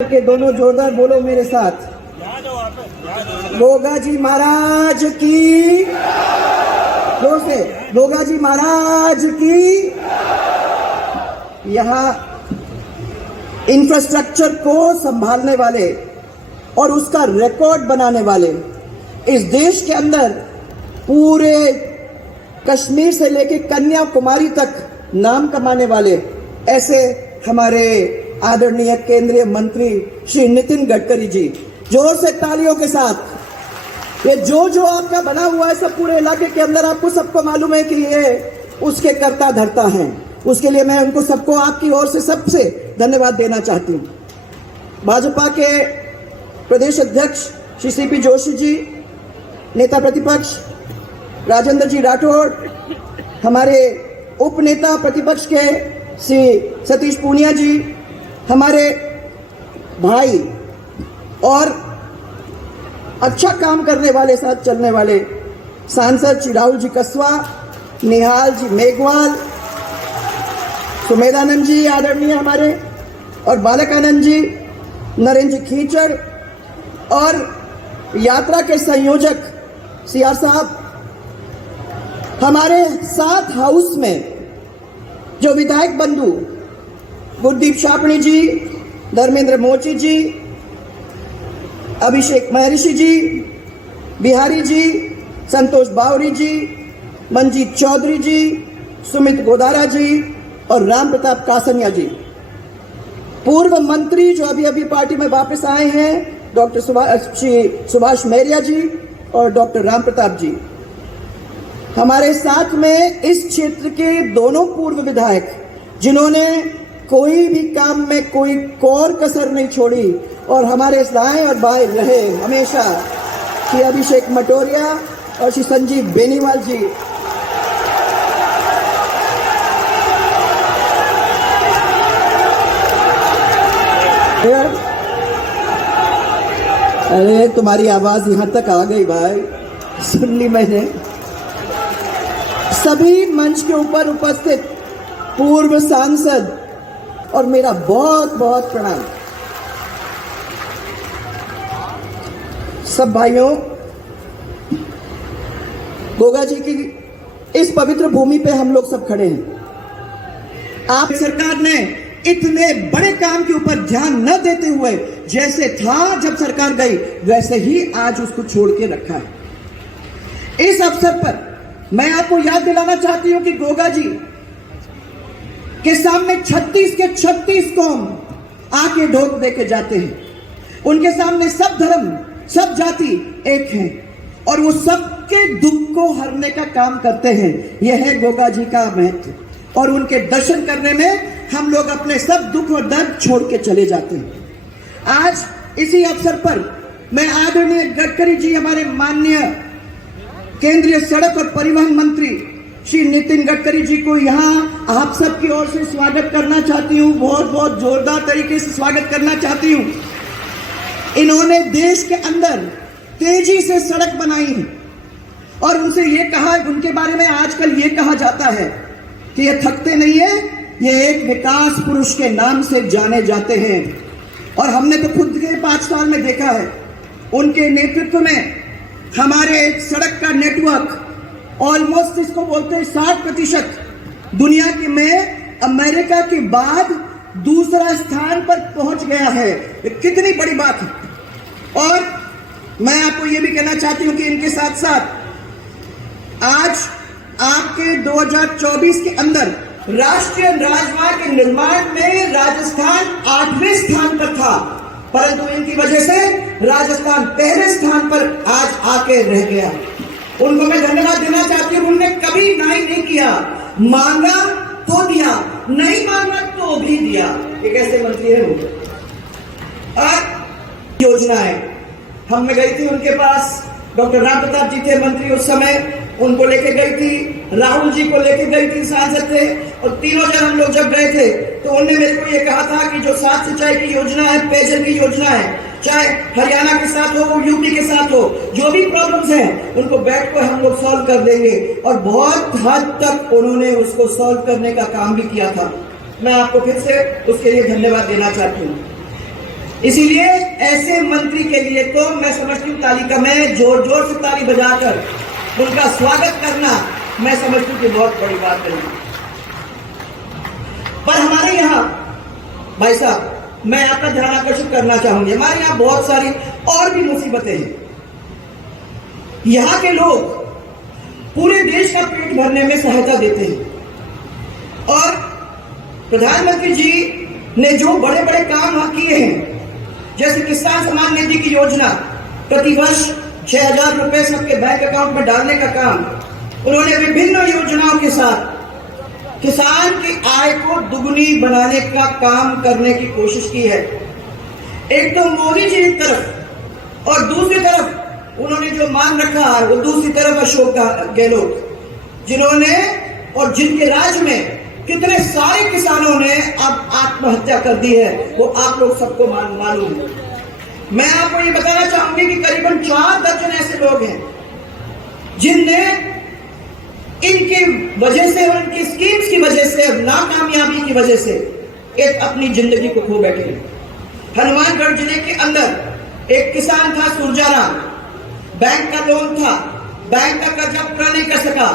के दोनों जोरदार बोलो मेरे साथ, गोगा जी महाराज की, जोर से, गोगा जी महाराज की। यहाँ इंफ्रास्ट्रक्चर को संभालने वाले और उसका रिकॉर्ड बनाने वाले, इस देश के अंदर पूरे कश्मीर से लेकर कन्याकुमारी तक नाम कमाने वाले ऐसे हमारे आदरणीय केंद्रीय मंत्री श्री नितिन गडकरी जी, जोर से तालियों के साथ। ये जो आपका बना हुआ है सब पूरे इलाके के अंदर आपको सबको मालूम है कि ये उसके कर्ता धर्ता हैं। उसके लिए मैं उनको सबको आपकी ओर से सबसे धन्यवाद देना चाहती हूँ। भाजपा के प्रदेश अध्यक्ष श्री सीपी जोशी जी, नेता प्रतिपक्ष राजेंद्र जी राठौड़, हमारे उप नेता प्रतिपक्ष के श्री सतीश पूनिया जी, हमारे भाई और अच्छा काम करने वाले, साथ चलने वाले सांसद श्री राहुल जी कस्वा, निहाल जी मेघवाल, सुमेधानंद जी आदरणीय हमारे, और बालकानंद जी, नरेंद्र जी खींचड़, और यात्रा के संयोजक सीआर साहब, हमारे साथ हाउस में जो विधायक बंधु गुरदीप शापणी जी, धर्मेंद्र मोची जी, अभिषेक महर्षि जी, बिहारी जी, संतोष बावरी जी, मंजीत चौधरी जी, सुमित गोदारा जी और राम प्रताप कासनिया जी, पूर्व मंत्री जो अभी पार्टी में वापस आए हैं, डॉक्टर सुभाष मेरिया जी और डॉक्टर राम प्रताप जी, हमारे साथ में इस क्षेत्र के दोनों पूर्व विधायक जिन्होंने कोई भी काम में कोई कोर कसर नहीं छोड़ी और हमारे दाएं और बाएं रहे हमेशा, श्री अभिषेक मटोरिया और श्री संजीव बेनीवाल जी। अरे तुम्हारी आवाज यहां तक आ गई भाई, सुन ली मैंने। सभी मंच के ऊपर उपस्थित पूर्व सांसद और मेरा बहुत बहुत प्रणाम। सब भाइयों, गोगा जी की इस पवित्र भूमि पे हम लोग सब खड़े हैं। आप सरकार ने इतने बड़े काम के ऊपर ध्यान न देते हुए, जैसे था जब सरकार गई वैसे ही आज उसको छोड़ के रखा है। इस अवसर पर मैं आपको याद दिलाना चाहती हूं कि गोगा जी के सामने 36 के 36 कौम आके ढोक दे के जाते हैं। उनके सामने सब धर्म, सब जाति एक हैं और वो सबके दुख को हरने का काम करते हैं। यह है गोगा जी का महत्व, और उनके दर्शन करने में हम लोग अपने सब दुख और दर्द छोड़ के चले जाते हैं। आज इसी अवसर पर मैं आदरणीय गडकरी जी, हमारे माननीय केंद्रीय सड़क और परिवहन मंत्री श्री नितिन गडकरी जी को यहाँ आप सबकी ओर से स्वागत करना चाहती हूँ, बहुत बहुत जोरदार तरीके से स्वागत करना चाहती हूँ। इन्होंने देश के अंदर तेजी से सड़क बनाई है और उनसे ये कहा, उनके बारे में आजकल ये कहा जाता है कि ये थकते नहीं है, ये एक विकास पुरुष के नाम से जाने जाते हैं। और हमने तो खुद के 5 साल में देखा है, उनके नेतृत्व में हमारे सड़क का नेटवर्क ऑलमोस्ट, इसको बोलते हैं 60% दुनिया के में अमेरिका के बाद दूसरा स्थान पर पहुंच गया है। कितनी बड़ी बात है। और मैं आपको यह भी कहना चाहती हूं कि इनके साथ साथ आज आपके 2024 के अंदर राष्ट्रीय राजमार्ग के निर्माण में राजस्थान 8वें स्थान पर था, परंतु इनकी वजह से राजस्थान पहले स्थान पर आज आके रह गया। उनको मैं धन्यवाद देना चाहती हूँ। उन्होंने कभी नाई नहीं किया, मांगा तो दिया, नहीं मांगा तो भी दिया। एक ऐसे मंत्री है वो। और योजना है, हमने गई थी उनके पास, डॉक्टर राम प्रताप जी थे मंत्री उस समय, उनको लेके गई थी, राहुल जी को लेके गई थी, सांसद थे, और तीनों जन हम लोग जब गए थे तो उन्होंने मेरे को ये कहा था कि जो 7 सिंचाई की योजना है, पेयजल की योजना है, चाहे हरियाणा के साथ हो, यूपी के साथ हो, जो भी प्रॉब्लम्स हैं उनको बैठ कर हम लोग सॉल्व कर देंगे। और बहुत हद तक उन्होंने उसको सॉल्व करने का काम भी किया था। मैं आपको फिर से उसके लिए धन्यवाद देना चाहती हूँ। इसीलिए ऐसे मंत्री के लिए तो मैं समझती हूँ तालिका में जोर जोर से ताली बजाकर उनका स्वागत करना मैं समझती हूँ कि बहुत बड़ी बात है। पर हमारे यहाँ भाई साहब, मैं आपका ध्यान आकर्षित करना चाहूंगी, हमारे यहाँ बहुत सारी और भी मुसीबतें हैं। यहाँ के लोग पूरे देश का पेट भरने में सहायता देते हैं और प्रधानमंत्री जी ने जो बड़े बड़े काम किए हैं, जैसे किसान सम्मान निधि की योजना, प्रतिवर्ष 6,000 रुपए सबके बैंक अकाउंट में डालने का काम, उन्होंने विभिन्न योजनाओं के साथ किसान की आय को दुगुनी बनाने का काम करने की कोशिश की है। एक तो मोदी जी एक तरफ और दूसरी तरफ उन्होंने जो मान रखा है वो दूसरी तरफ अशोक गहलोत, जिन्होंने और जिनके राज्य में कितने सारे किसानों ने अब आत्महत्या कर दी है वो आप लोग सबको मालूम है। मैं आपको ये बताना चाहूंगी कि करीबन 4 दर्जन ऐसे लोग हैं जिनने इनकी वजह से और इनकी स्कीम्स की वजह से, नाकामयाबी की वजह से एक अपनी जिंदगी को खो बैठे। हनुमानगढ़ जिले के अंदर एक किसान था सुरजाराम, बैंक का लोन था, बैंक का कर्जा पूरा नहीं कर सका।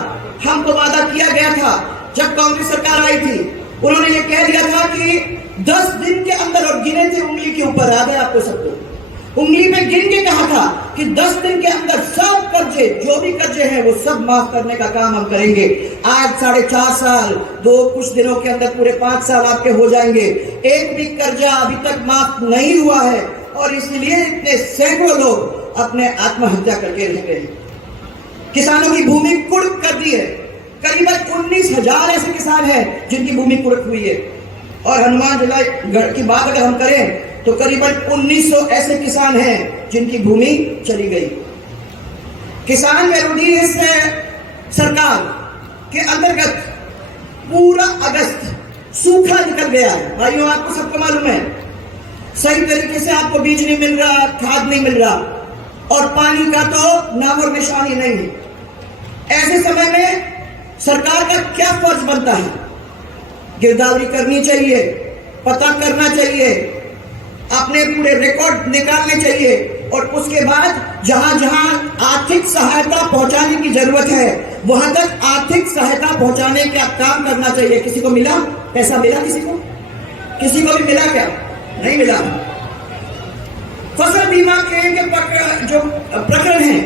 हमको वादा किया गया था जब कांग्रेस सरकार आई थी, उन्होंने ये कह दिया था कि 10 दिन के अंदर, और गिने थे उंगली के ऊपर, याद है आपको सबको, उंगली पे गिन के कहा था कि 10 दिन के अंदर सब कर्जे, जो भी कर्जे हैं वो सब माफ करने का काम हम करेंगे। आज 4.5 साल, कुछ दिनों के अंदर पूरे 5 साल आपके हो जाएंगे, एक भी कर्जा अभी तक माफ नहीं हुआ है और इसलिए इतने सैकड़ों लोग अपने आत्महत्या करके रह गए। किसानों की भूमि कुर्क कर दी है, करीबन 19,000 ऐसे किसान हैं जिनकी भूमि कुर्क हुई है। और हनुमानगढ़ की बात अगर हम करें तो करीबन 1900 ऐसे किसान हैं जिनकी भूमि चली गई। किसान विरोधी इस सरकार के अंतर्गत पूरा अगस्त सूखा निकल गया है। भाइयों, आपको सबको मालूम है, सही तरीके से आपको बीज नहीं मिल रहा, खाद नहीं मिल रहा और पानी का तो नाम और निशान ही नहीं है। ऐसे समय में सरकार का क्या फर्ज बनता है? गिरदावरी करनी चाहिए, पता करना चाहिए, अपने पूरे रिकॉर्ड निकालने चाहिए और उसके बाद जहां जहां आर्थिक सहायता पहुंचाने की जरूरत है वहां तक आर्थिक सहायता पहुंचाने का काम करना चाहिए। किसी को मिला? पैसा मिला? किसी को भी मिला क्या? नहीं मिला। फसल बीमा के जो प्रकरण हैं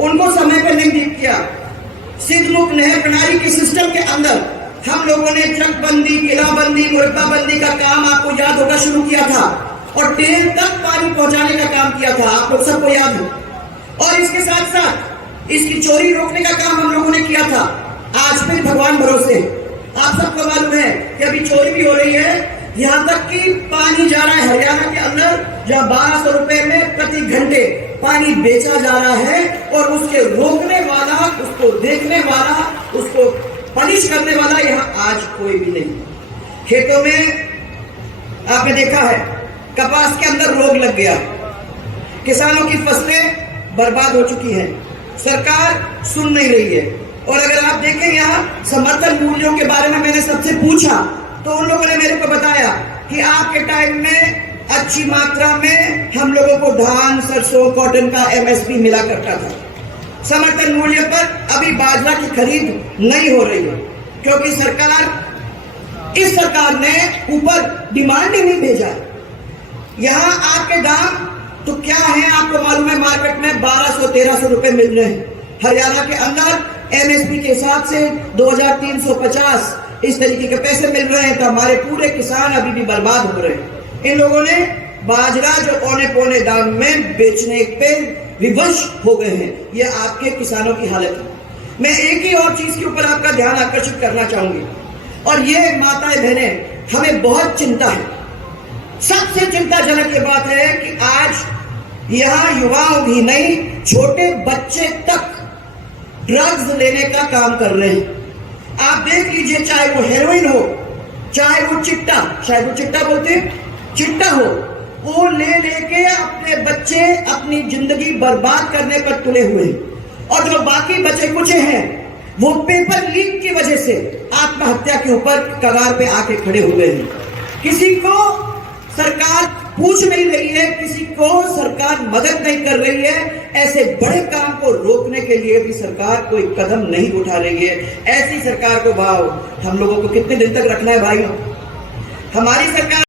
उनको समय पर नहीं ठीक किया। सिद्धमुख नहर प्रणाली के सिस्टम के अंदर हम लोगों ने चकबंदी, किलाबंदी, मुरब्बाबंदी का काम आपको याद होगा शुरू किया था और ट्रेन तक पानी पहुंचाने का काम किया था, आप लोग सबको याद है। और इसके साथ साथ इसकी चोरी रोकने का काम हम लोगों ने किया था। आज फिर भगवान भरोसे आप सबको मालूम है कि अभी चोरी भी हो रही है, यहां तक कि पानी जा रहा है हरियाणा के अंदर, जहां 1200 रुपए में प्रति घंटे पानी बेचा जा रहा है और उसके रोकने वाला, उसको देखने वाला, उसको पनिश करने वाला यहां आज कोई भी नहीं। खेतों में आपने देखा है कपास के अंदर रोग लग गया, किसानों की फसलें बर्बाद हो चुकी हैं, सरकार सुन नहीं रही है। और अगर आप देखें यहाँ समर्थन मूल्यों के बारे में मैंने सबसे पूछा तो उन लोगों ने मेरे को बताया कि आपके टाइम में अच्छी मात्रा में हम लोगों को धान, सरसों, कॉटन का MSP मिला करता था। समर्थन मूल्य पर अभी बाजरा की खरीद नहीं हो रही है क्योंकि इस सरकार ने ऊपर डिमांड ही नहीं भेजा। यहाँ आपके दाम तो क्या है आपको मालूम है, मार्केट में 1200-1300 रुपए मिल रहे हैं। हरियाणा के अंदर MSP के हिसाब से 2350 इस तरीके के पैसे मिल रहे हैं, तो हमारे पूरे किसान अभी भी बर्बाद हो रहे हैं। इन लोगों ने बाजरा जो औने पौने दाम में बेचने पे विवश हो गए हैं। ये आपके किसानों की हालत है। मैं एक ही और चीज के ऊपर आपका ध्यान आकर्षित करना चाहूंगी और ये माताएं बहनें, हमें बहुत चिंता है। सबसे चिंताजनक ये बात है कि आज यहाँ युवाओं भी नहीं, छोटे बच्चे तक ड्रग्स लेने का काम कर रहे हैं। आप देख लीजिए, चाहे वो हेरोइन हो, चाहे वो चिट्टा, शायद वो चिट्टा बोलते हैं, चिट्टा हो, वो ले लेके अपने बच्चे अपनी जिंदगी बर्बाद करने पर तुले हुए हैं। और जो बाकी बचे कुचे हैं वो पेपर लीक की वजह से आत्महत्या के ऊपर कगार पे आके खड़े हुए हैं। किसी को सरकार पूछ नहीं रही है, किसी को सरकार मदद नहीं कर रही है, ऐसे बड़े काम को रोकने के लिए भी सरकार कोई कदम नहीं उठा रही है। ऐसी सरकार को भाव हम लोगों को कितने दिन तक रखना है भाई? हमारी सरकार